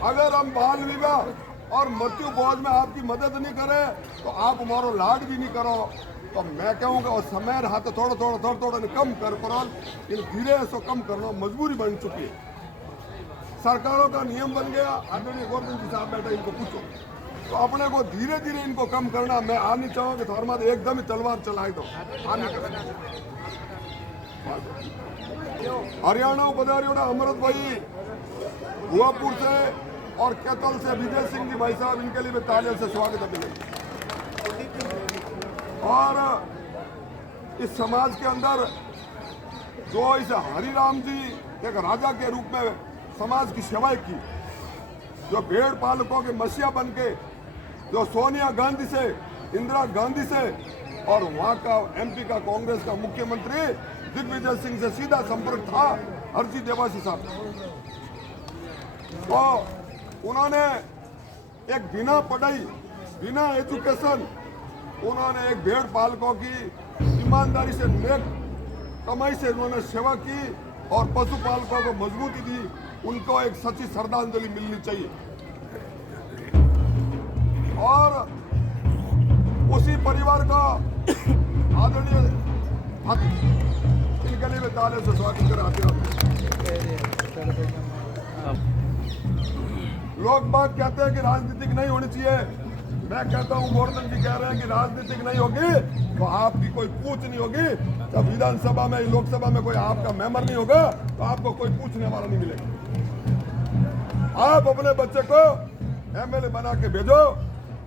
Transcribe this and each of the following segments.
अगर हम बाल विवाह और मृत्यु भोज में आपकी मदद नहीं करें तो आप हमारो लाड भी नहीं करो। तो मैं कहूँगा और समय रहा तो थोड़ा कम कर पर धीरे ऐसा कम करना मजबूरी बन चुकी है। सरकारों का नियम बन गया। आदरणीय गोवर्धन जी साहब बैठे, इनको पूछो तो अपने को धीरे धीरे इनको कम करना। मैं आनी चाहूँगा कि थोड़ा एकदम ही तलवार चलाई दो। हरियाणा उपधारियों अमृत भाई हुआपुर से और कैथल से विजय सिंह जी भाई साहब, इनके लिए भी तालियों से स्वागत है। और इस समाज के अंदर जो इस हरिराम जी एक राजा के रूप में समाज की सेवाएं की, जो भेड़ पालकों के मसीहा बन के, जो सोनिया गांधी से, इंदिरा गांधी से और वहां का एमपी का कांग्रेस का मुख्यमंत्री दिग्विजय सिंह से सीधा संपर्क था, हरजी देवासी साहब। तो उन्होंने एक बिना पढ़ाई, बिना एजुकेशन, उन्होंने एक भेड़ पालकों की ईमानदारी से, नेक कमाई से उन्होंने सेवा की और पशुपालकों को मजबूती दी। उनको एक सच्ची श्रद्धांजलि मिलनी चाहिए। और उसी परिवार का आदरणीय इनके लिए ताले से स्वागत कराते हैं। लोग बात कहते हैं कि राजनीतिक नहीं होनी चाहिए। मैं कहता हूं, गोवर्धन जी कह रहे हैं कि राजनीतिक नहीं होगी तो आपकी कोई पूछ नहीं होगी। जब विधानसभा में, लोकसभा में कोई आपका मेंबर नहीं होगा तो आपको कोई पूछने वाला नहीं मिलेगा। आप अपने बच्चे को एमएलए बना के भेजो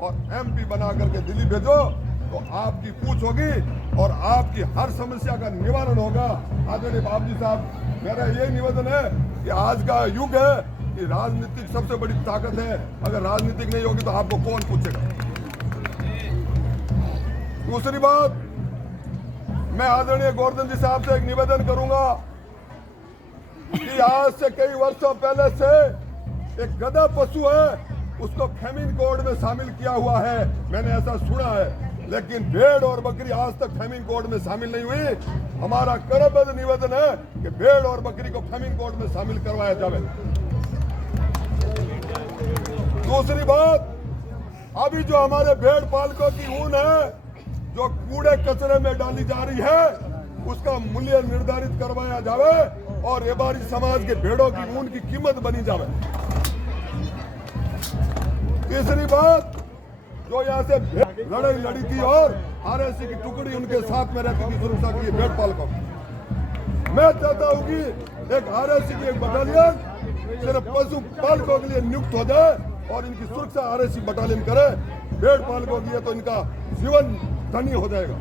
और एमपी बना करके दिल्ली भेजो तो आपकी पूछ होगी और आपकी हर समस्या का निवारण होगा। आदरणीय बाबू जी साहब, मेरा ये निवेदन है कि आज का युग है कि राजनीतिक सबसे बड़ी ताकत है। अगर राजनीतिक नहीं होगी तो आपको कौन पूछेगा। दूसरी बात, मैं आदरणीय गोवर्धन जी साहब से एक निवेदन करूंगा कि आज से कई वर्षों पहले से एक गधा पशु है, उसको फेमिन कोड में शामिल किया हुआ है, मैंने ऐसा सुना है। लेकिन भेड़ और बकरी आज तक फेमिन कोड में शामिल नहीं हुई। हमारा करबद्ध निवेदन है कि भेड़ और बकरी को फेमिन कोड में शामिल करवाया जाए। दूसरी बात, अभी जो हमारे भेड़ पालकों की ऊन है जो कूड़े कचरे में डाली जा रही है, उसका मूल्य निर्धारित करवाया जाए और रेबारी समाज के भेड़ों की ऊन की कीमत बनी जाए। तीसरी बात, जो यहाँ से लड़ाई लड़ी थी और आरएससी की टुकड़ी उनके साथ में रहती थी सुरक्षा के लिए भेड़ पालकों, मैं चाहता हूँ कि एक आरएससी की एक बटालियन सिर्फ पशु पालकों के लिए नियुक्त हो जाए और इनकी सुरक्षा आरएससी बटालियन करे। भेड़ पालकों के लिए तो इनका जीवन धनी हो जाएगा।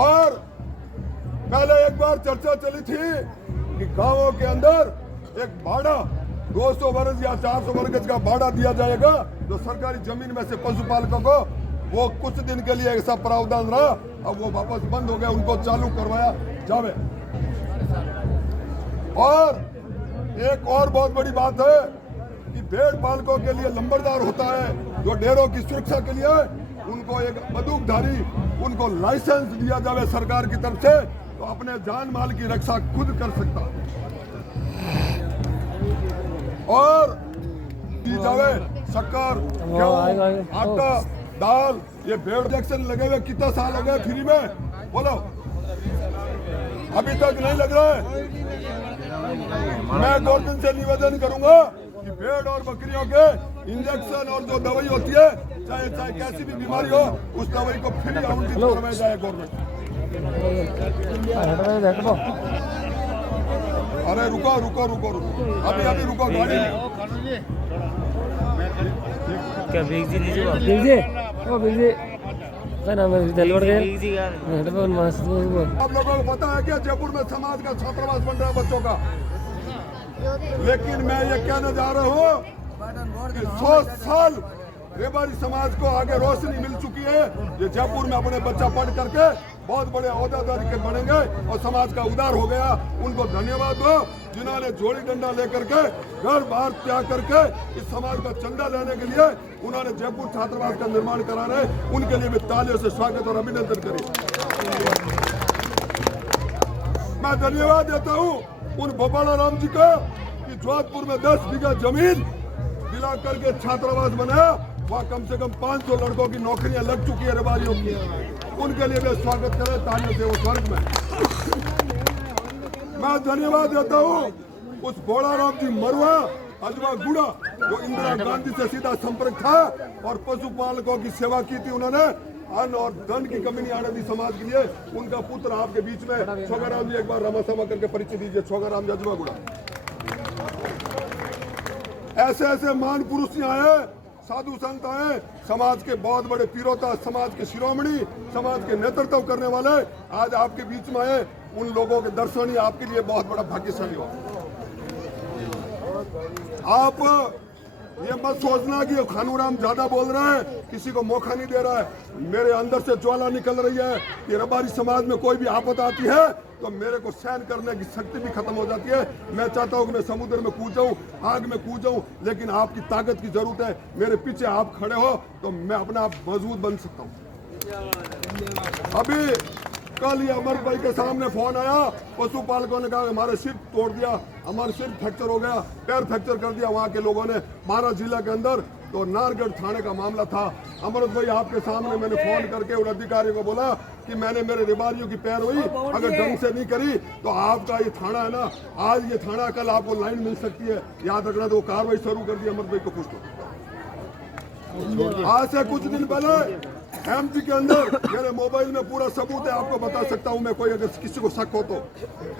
और पहले एक बार चर्चा चली थी कि गांवों के अंदर एक भाड़ा 200 वर्ग या 400 वर्ग का भाड़ा दिया जाएगा जो सरकारी जमीन में से पशुपालकों को। वो कुछ दिन के लिए ऐसा प्रावधान रहा, अब वो वापस बंद हो गया, उनको चालू करवाया जावे। और एक और बहुत बड़ी बात है कि भेड़ पालकों के लिए लंबरदार होता है जो डेरों की सुरक्षा के लिए, उनको एक बंदूकधारी, उनको लाइसेंस दिया जावे सरकार की तरफ से, तो अपने जान माल की रक्षा खुद कर सकता है। और दी जावे शक्कर, गेहूं, आटा, दाल, ये भेड़ इंजेक्शन लगे हुए कितना साल हो गए फ्री में, बोलो अभी तक नहीं लग रहा है। मैं गोवर्धन से निवेदन करूंगा कि भेड़ और बकरियों के इंजेक्शन और जो दवाई होती है, चाहे कैसी भी बीमारी हो, उस दवाई को फ्री आवंटित करवाया जाए गवर्नमेंट। अरे रुको, अभी रुको गाड़ी। क्या बीग जी लीजिए क्या नाम है दिलवर गए। आप लोगों को पता है क्या जयपुर में समाज का छात्रावास बन रहा है बच्चों का। लेकिन मैं ये कहने जा रहा हूँ कि 100 साल रेबारी समाज को आगे रोशनी मिल चुकी है। ये जयपुर में अपने बच्चा पढ़ करके बहुत बड़े औहदेदार के बनेंगे और समाज का उद्धार हो गया। उनको धन्यवाद दो जिन्होंने जोड़ी डंडा लेकर के घर बाहर त्याग करके इस समाज का चंदा लेने के लिए उन्होंने जयपुर छात्रावास का निर्माण करा रहे। उनके लिए भी तालियों से स्वागत और अभिनंदन करिए। मैं धन्यवाद देता हूँ उन भोपाला राम जी को कि कि जोधपुर में 10 बीघा जमीन दिला करके छात्रावास बनाया, वहाँ कम से कम 500 लड़कों की नौकरियां लग चुकी है रबारियों की। उनके लिए भी स्वागत करें तालियों से वो स्वर्ग में। मैं धन्यवाद देता हूँ उस भोलाराम जी मरुआ अजवा गुड़ा जो इंदिरा गांधी से सीधा संपर्क था और पशुपालकों की सेवा की थी। उन्होंने अन्न और धन की कमी नहीं आने दी समाज के लिए। उनका पुत्र आपके बीच में छोगाराम जी, एक बार रमा समा करके परिचय दीजिए। छोगाराम जी अजवा गुड़ा। ऐसे ऐसे महान पुरुष यहाँ आए, साधु संत आए, समाज के बहुत बड़े पीरोता, समाज के शिरोमणि, समाज के नेतृत्व करने वाले आज आपके बीच में आए। उन लोगों के दर्शन ही आपके लिए बहुत बड़ा भाग्यशाली हो। आप ये मत सोचना कि खानूराम ज्यादा बोल रहा है, किसी को मौका नहीं दे रहा है। मेरे अंदर से ज्वाला निकल रही है कि रबारी समाज में कोई भी आपत आती है तो मेरे को सहन करने की शक्ति भी खत्म हो जाती है। मैं चाहता हूँ कि मैं समुद्र में कूद जाऊँ, आग में कूद जाऊँ, लेकिन आपकी ताकत की जरूरत है। मेरे पीछे आप खड़े हो तो मैं अपना आप मजबूत बन सकता हूँ। अभी कल ये अमर भाई के सामने फोन आया, पशुपालकों ने कहा हमारे सिर तोड़ दिया, हमारे सिर फ्रैक्चर हो गया, पैर फ्रैक्चर कर दिया वहाँ के लोगों ने 12 जिला के अंदर। तो नारगढ़ थाने का मामला था। अमृत भाई आपके सामने मैंने फोन करके उन अधिकारी को बोला कि मैंने मेरे रिबारियों की पैर हुई, अगर ढंग से नहीं करी तो आपका ये थाना है ना, आज ये थाना कल आपको लाइन मिल सकती है, याद रखना। तो वो कार्रवाई शुरू कर दी। अमृत भाई को पूछ लो। आज से कुछ दिन पहले एमपी के अंदर मेरे मोबाइल में पूरा सबूत है, आपको बता सकता हूं मैं, कोई अगर किसी को शक हो तो।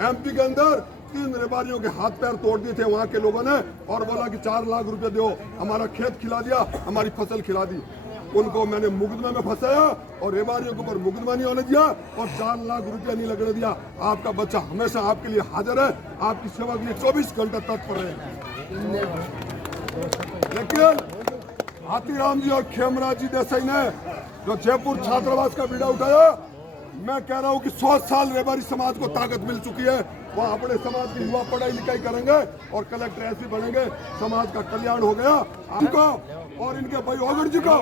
एमपी के अंदर 3 व्यापारियों के हाथ पैर तोड़ दिए थे वहां के लोगों ने और बोला कि 4 लाख रुपए दो, हमारा खेत खिला दिया, हमारी फसल खिला दी। उनको मैंने मुकदमे में फंसाया और व्यापारियों के ऊपर मुकदमा नहीं होने दिया और 4 लाख रुपया नहीं लगने दिया। आपका बच्चा हमेशा आपके लिए हाजिर है, आपकी सेवा के लिए 24 घंटे तत्पर है। लेकिन हाथीराम जी और खेमराज जी देसाई ने जो जयपुर छात्रावास का बीड़ा उठाया, मैं कह रहा हूं कि 100 साल रेबारी समाज को ताकत मिल चुकी है। वह अपने समाज की युवा पढ़ाई लिखाई करेंगे और कलेक्टर ऐसे बनेंगे, समाज का कल्याण हो गया। आपको और इनके भाई ओगड़ जी को,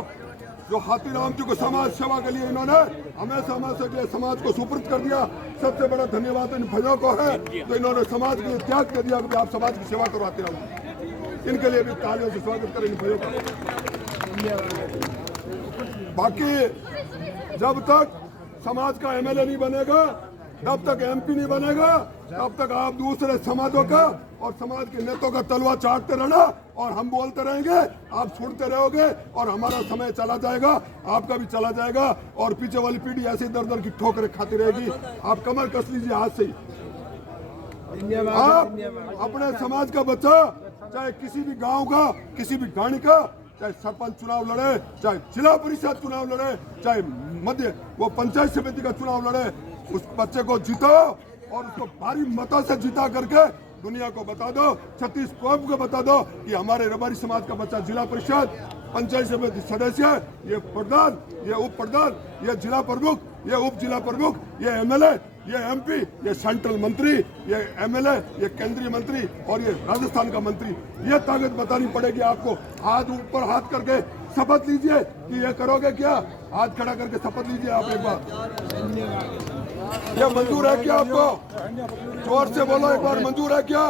जो हाथीराम जी को समाज सेवा के लिए इन्होंने हमेशा के लिए समाज को सुपुर्द कर दिया, सबसे बड़ा धन्यवाद इन भाइयों को है। तो इन्होंने समाज के लिए त्याग कर दिया कि आप समाज की सेवा करो। हाथीराम जी, इनके लिए भी तालियों से स्वागत करें इन भाइयों का। बाकी जब तक समाज का एमएलए नहीं बनेगा, जब तक एमपी नहीं बनेगा, तब तक आप दूसरे समाजों का और समाज के नेताओं का तलवार चाटते रहना और हम बोलते रहेंगे, आप सुनते रहोगे और हमारा समय चला जाएगा, आपका भी चला जाएगा और पीछे वाली पीढ़ी ऐसे दर दर की ठोकरें खाती रहेगी। आप कमर कस लीजिए आज से ही। आप अपने समाज का बच्चा, चाहे किसी भी गांव का, किसी भी गाड़ी का, चाहे सरपंच चुनाव लड़े, चाहे जिला परिषद चुनाव लड़े, चाहे मध्य वो पंचायत समिति का चुनाव लड़े, उस बच्चे को जिताओ और उसको भारी मतों से जिता करके दुनिया को बता दो, छत्तीस कौम को बता दो कि हमारे रबारी समाज का बच्चा जिला परिषद, पंचायत समिति सदस्य, ये प्रधान, ये उप प्रधान, ये जिला प्रमुख, ये उप जिला प्रमुख, ये एमएलए, ये एमपी, ये सेंट्रल मंत्री, ये एमएलए, ये केंद्रीय मंत्री और ये राजस्थान का मंत्री। ये ताकत बतानी पड़ेगी आपको। हाथ ऊपर हाथ करके शपथ लीजिए कि ये करोगे क्या। हाथ खड़ा करके शपथ लीजिए आप एक बार। ये मंजूर है क्या आपको? जोर से बोलो एक बार, मंजूर है क्या?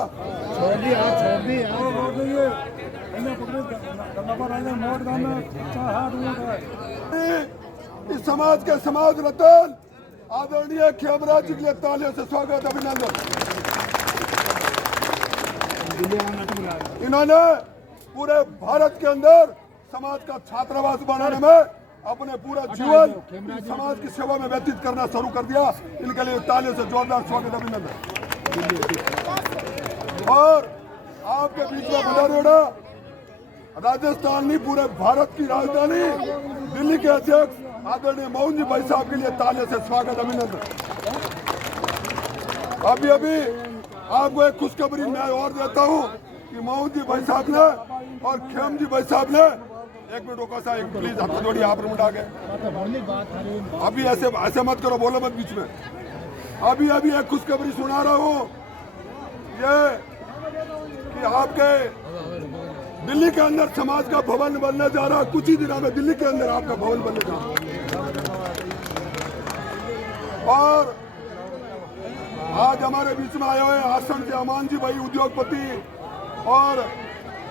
इस समाज के समाज रतन आदरणीय खेमराज जी के लिए तालियों से स्वागत, अभिनंदन। इन्होंने पूरे भारत के अंदर समाज का छात्रावास बनाने में अपने पूरा जीवन समाज की सेवा में व्यतीत करना शुरू कर दिया। इनके लिए तालियों से जोरदार स्वागत, अभिनंदन। और आपके बीच में बधाई, राजस्थान नहीं पूरे भारत की राजधानी दिल्ली के अध्यक्ष आदरणीय मोहन जी भाई साहब के लिए तालियों से स्वागत, अभिनंदन। अभी आपको एक खुशखबरी मैं और देता हूं कि मोहन जी भाई साहब ने और खेम जी भाई साहब ने, एक मिनट रोको साहब, प्लीज हाथ जोड़िए, आप उठा के अभी ऐसे मत करो, बोलो मत बीच में। अभी एक खुशखबरी सुना रहा हूं, ये कि आपके दिल्ली के अंदर समाज का भवन बनने जा रहा है। कुछ ही दिनों में दिल्ली के अंदर आपका भवन बनेगा। और आज हमारे बीच में आए हुए आसन के अमान जी भाई, उद्योगपति और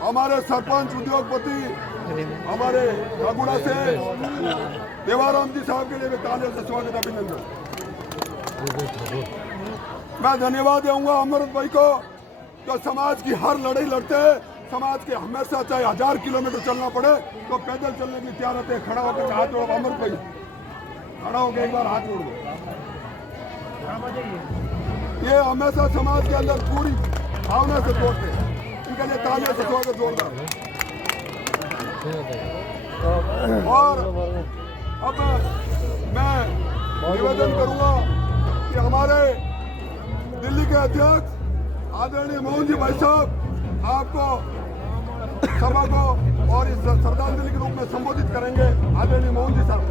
हमारे सरपंच उद्योगपति हमारे अगुड़ा से देवाराम जी साहब के लिए भी तालियों से स्वागत अभिनंदन। मैं धन्यवाद दूंगा अमृत भाई को जो समाज की हर लड़ाई लड़ते हैं, समाज के हमेशा चाहे 1000 किलोमीटर चलना पड़े तो पैदल चलने के लिए तैयार रहते हैं। खड़ा होकर हाथ जोड़ो अमृत भाई, खड़ा होकर एक बार हाथ जोड़ दो। ये हमेशा समाज के अंदर पूरी भावना से जोड़ते हैं, इनके लिए तालियों से स्वागत जोरदार। और अब मैं निवेदन करूंगा कि हमारे दिल्ली के अध्यक्ष आदरणीय मोहन जी भाई साहब आपको सभा को और इस श्रद्धांजलि के रूप में संबोधित करेंगे। आदरणीय मोहन जी साहब।